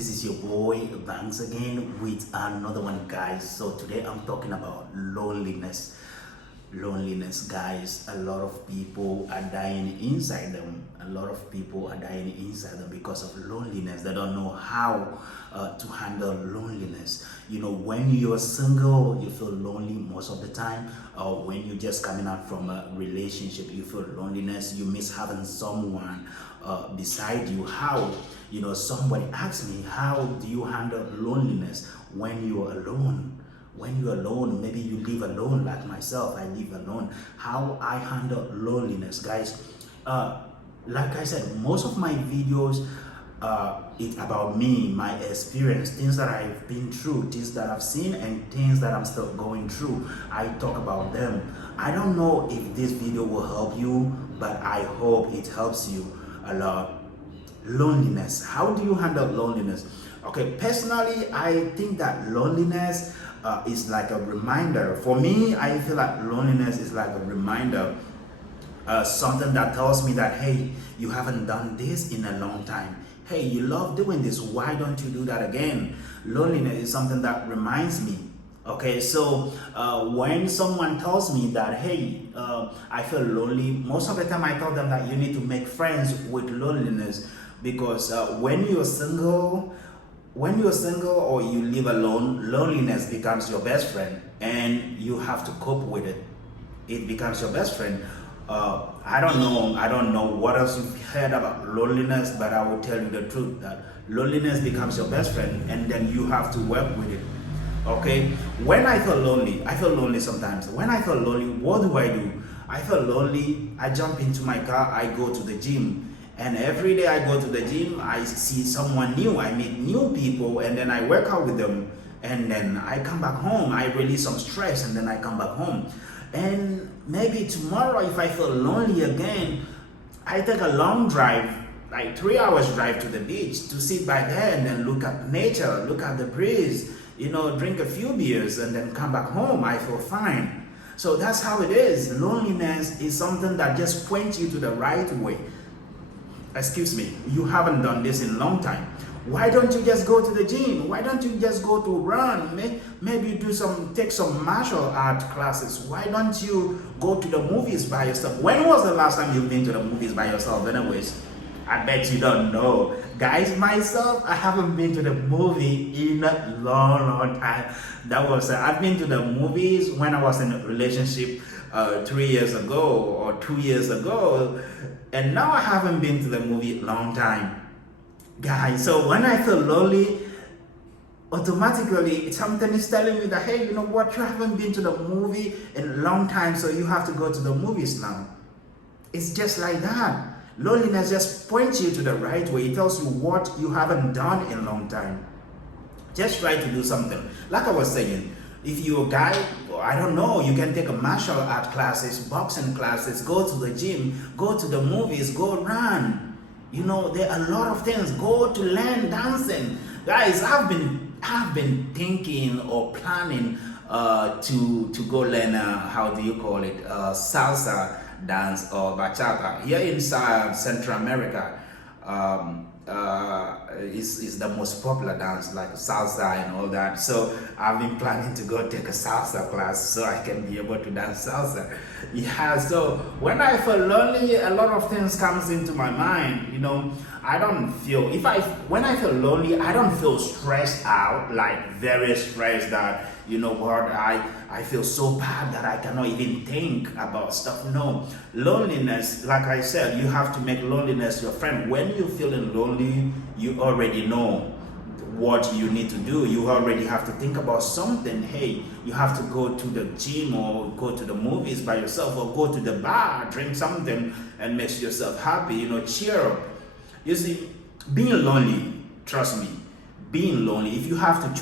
This is your boy Banks again with another one, guys. So today I'm talking about loneliness. Loneliness, guys. A lot of people are dying inside them. A lot of people are dying inside them because of loneliness. They don't know how to handle loneliness. You know, when you're single, you feel lonely most of the time. Or when you're just coming out from a relationship, you feel loneliness. You miss having someone beside you. How? You know, somebody asked me, how do you handle loneliness when you're alone? When you're alone, maybe you live alone like myself, I live alone. How I handle loneliness, guys. Like I said, most of my videos, it's about me, my experience, things that I've been through, things that I've seen, and things that I'm still going through. I talk about them. I don't know if this video will help you, but I hope it helps you a lot. Loneliness. How do you handle loneliness? Okay, personally, I think that loneliness is like a reminder. For me, I feel like loneliness is like a reminder, something that tells me that, hey, you haven't done this in a long time. Hey, you love doing this. Why don't you do that again? Loneliness is something that reminds me. Okay, so when someone tells me that, hey, I feel lonely, most of the time I tell them that you need to make friends with loneliness, because when you're single or you live alone, loneliness becomes your best friend, and you have to cope with it. It becomes your best friend. I don't know what else you've heard about loneliness, but I will tell you the truth that loneliness becomes your best friend, and then you have to work with it. Okay, when I feel lonely sometimes. When I feel lonely, what do? I feel lonely, I jump into my car, I go to the gym. And every day I go to the gym, I see someone new, I meet new people, and then I work out with them. And then I come back home, I release some stress, and then I come back home. And maybe tomorrow, if I feel lonely again, I take a long drive, like 3 hours drive to the beach, to sit by there and then look at nature, look at the breeze, you know, drink a few beers, and then come back home. I feel fine. So that's how it is. Loneliness is something that just points you to the right way. Excuse me, you haven't done this in a long time. Why don't you just go to the gym? Why don't you just go to run? Maybe take some martial art classes. Why don't you go to the movies by yourself? When was the last time you've been to the movies by yourself anyways? I bet you don't know. Guys, myself, I haven't been to the movie in a long time. I've been to the movies when I was in a relationship 3 years ago or 2 years ago. And now I haven't been to the movie a long time. Guys, so when I feel lonely, automatically something is telling me that, hey, you know what, you haven't been to the movie in a long time, so you have to go to the movies now. It's just like that. Loneliness just points you to the right way. It tells you what you haven't done in a long time. Just try to do something. Like I was saying, if you're a guy, I don't know, you can take a martial art classes, boxing classes, go to the gym, go to the movies, go run. You know, there are a lot of things. Go to learn dancing. Guys, I've been thinking or planning to go learn how do you call it, salsa dance or bachata. Here in Central America, is the most popular dance, like salsa and all that. So I've been planning to go take a salsa class so I can be able to dance salsa. Yeah, so when I feel lonely, a lot of things comes into my mind. You know, when I feel lonely, I don't feel stressed out, like very stressed that, you know what, I feel so bad that I cannot even think about stuff. No, loneliness, like I said, you have to make loneliness your friend. When you're feeling lonely, you already know what you need to do. You already have to think about something. Hey, you have to go to the gym or go to the movies by yourself, or go to the bar, drink something and make yourself happy, you know, cheer up. You see, being lonely, trust me, being lonely, if you have to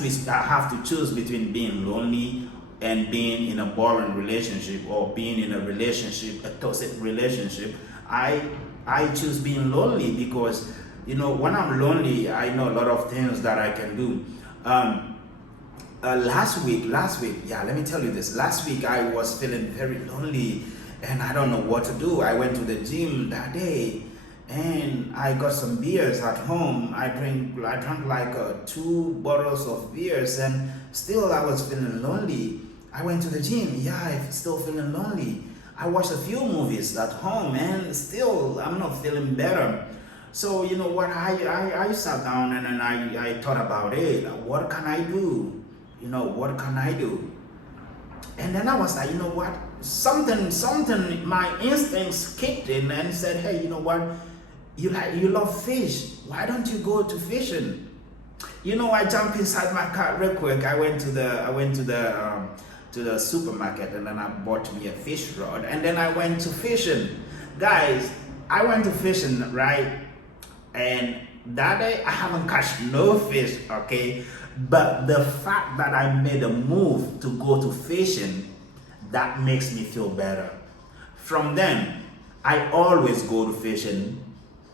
choose between being lonely and being in a boring relationship, or being in a relationship, a toxic relationship, I choose being lonely, because, you know, when I'm lonely, I know a lot of things that I can do. Last week, yeah, let me tell you this. Last week I was feeling very lonely and I don't know what to do. I went to the gym that day and I got some beers at home. I drank like 2 bottles of beers, and still I was feeling lonely. I went to the gym. Yeah, I'm still feeling lonely. I watched a few movies at home, and still I'm not feeling better. So you know what? I sat down, and then I thought about it. What can I do? What can I do? And then I was like, you know what? Something. My instincts kicked in and said, hey, you know what? You love fish. Why don't you go to fishing? I jumped inside my car real quick. I went to the supermarket, and then I bought me a fish rod, and then I went to fishing. Guys, I went to fishing, right? And that day I haven't catch no fish, okay? But the fact that I made a move to go to fishing, that makes me feel better. From then, I always go to fishing.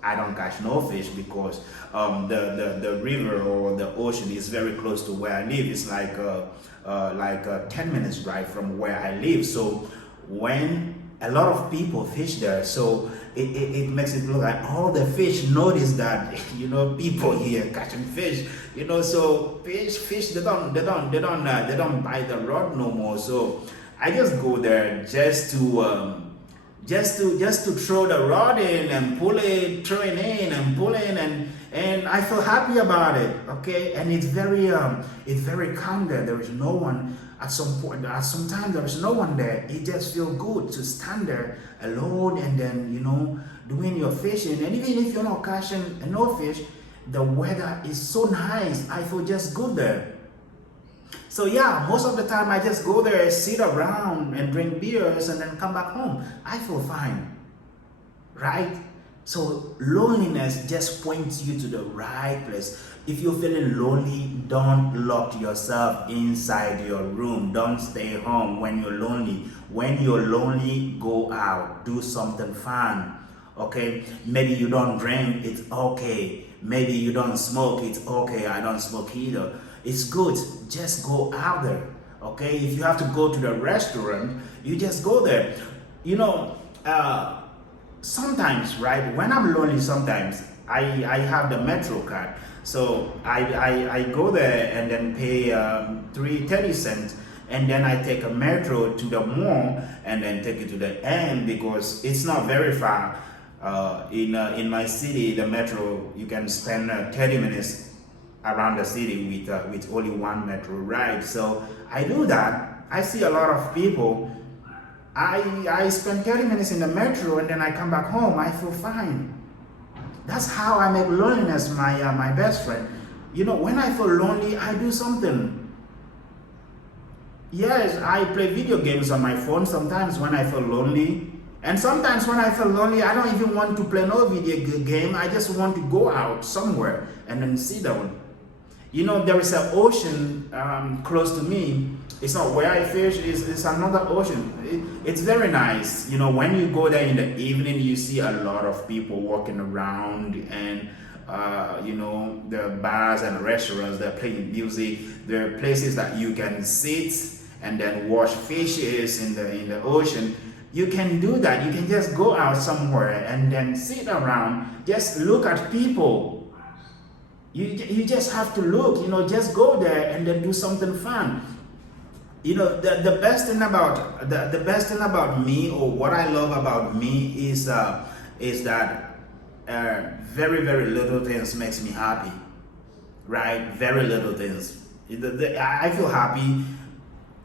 I don't catch no fish because the river or the ocean is very close to where I live. It's like a 10 minutes drive from where I live. So when a lot of people fish there, so it makes it look like all the fish notice that people here catching fish. So fish they don't bite the rod no more. So I just go there just to throw the rod in and pull it, throw it in and pull in, and I feel happy about it. Okay, and it's very calm there. There is no one at some time there is no one there. It just feels good to stand there alone, and then doing your fishing. And even if you're not catching no fish, the weather is so nice. I feel just good there. So yeah, most of the time I just go there, sit around and drink beers, and then come back home. I feel fine, right? So loneliness just points you to the right place. If you're feeling lonely, don't lock yourself inside your room. Don't stay home when you're lonely. When you're lonely, go out, do something fun. Okay? Maybe you don't drink, it's okay. Maybe you don't smoke, it's okay. I don't smoke either. It's good. Just go out there. Okay? If you have to go to the restaurant, you just go there. Sometimes, right, when I'm lonely, sometimes I have the Metro card. So I go there and then pay 30 cents, and then I take a Metro to the mall and then take it to the end because it's not very far. In my city, the Metro, you can spend 30 minutes around the city with only one Metro ride. So I do that. I see a lot of people. I spend 30 minutes in the Metro, and then I come back home. I feel fine. That's how I make loneliness my best friend. When I feel lonely, I do something. Yes, I play video games on my phone sometimes when I feel lonely. And sometimes when I feel lonely, I don't even want to play no video game. I just want to go out somewhere and then sit down. There is an ocean close to me. It's not where I fish, it's another ocean. It's very nice. When you go there in the evening, you see a lot of people walking around, and there are bars and restaurants, they're playing music. There are places that you can sit and then watch fishes in the ocean. You can do that. You can just go out somewhere and then sit around, just look at people. You just have to look, just go there and then do something fun. The best thing about me, or what I love about me, is that very, very little things makes me happy, right? Very little things. I feel happy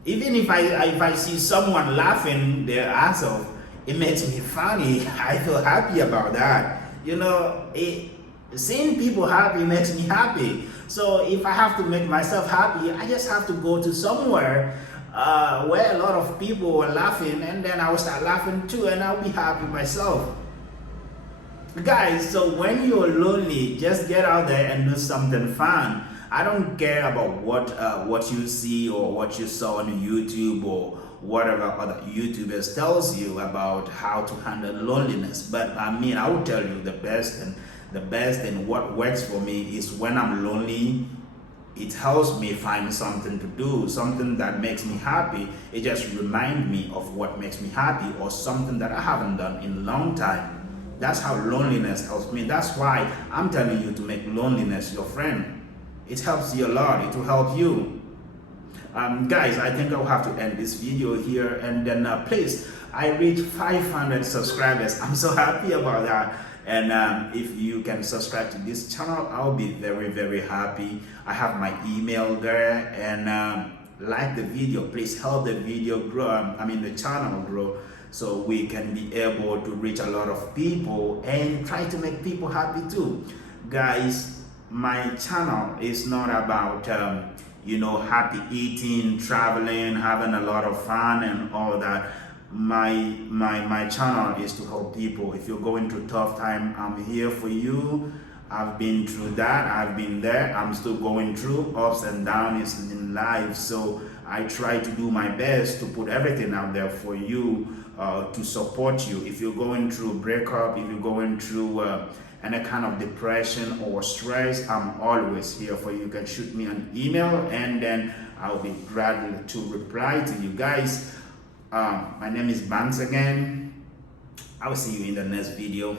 even if I see someone laughing their ass off. It makes me funny. I feel happy about that. Seeing people happy makes me happy. So if I have to make myself happy, I just have to go to somewhere where a lot of people are laughing, and then I will start laughing too, and I'll be happy myself. Guys, so when you're lonely, just get out there and do something fun. I don't care about what you see or what you saw on YouTube or whatever other YouTubers tells you about how to handle loneliness. But I will tell you the best and what works for me is when I'm lonely. It helps me find something to do, something that makes me happy. It just reminds me of what makes me happy, or something that I haven't done in a long time. That's how loneliness helps me. That's why I'm telling you to make loneliness your friend. It helps you a lot. It will help you. Guys, I think I'll have to end this video here, and then please, I reached 500 subscribers. I'm so happy about that. And if you can subscribe to this channel, I'll be very, very happy. I have my email there, and like the video. Please help the video grow, the channel grow, so we can be able to reach a lot of people and try to make people happy too. Guys, my channel is not about happy eating, traveling, having a lot of fun and all that. My channel is to help people. If you're going through tough time, I'm here for you. I've been through that. I've been there. I'm still going through ups and downs in life. So I try to do my best to put everything out there for you, to support you. If you're going through a breakup, if you're going through any kind of depression or stress, I'm always here for you. You can shoot me an email, and then I'll be glad to reply to you guys. My name is Banks again. I will see you in the next video.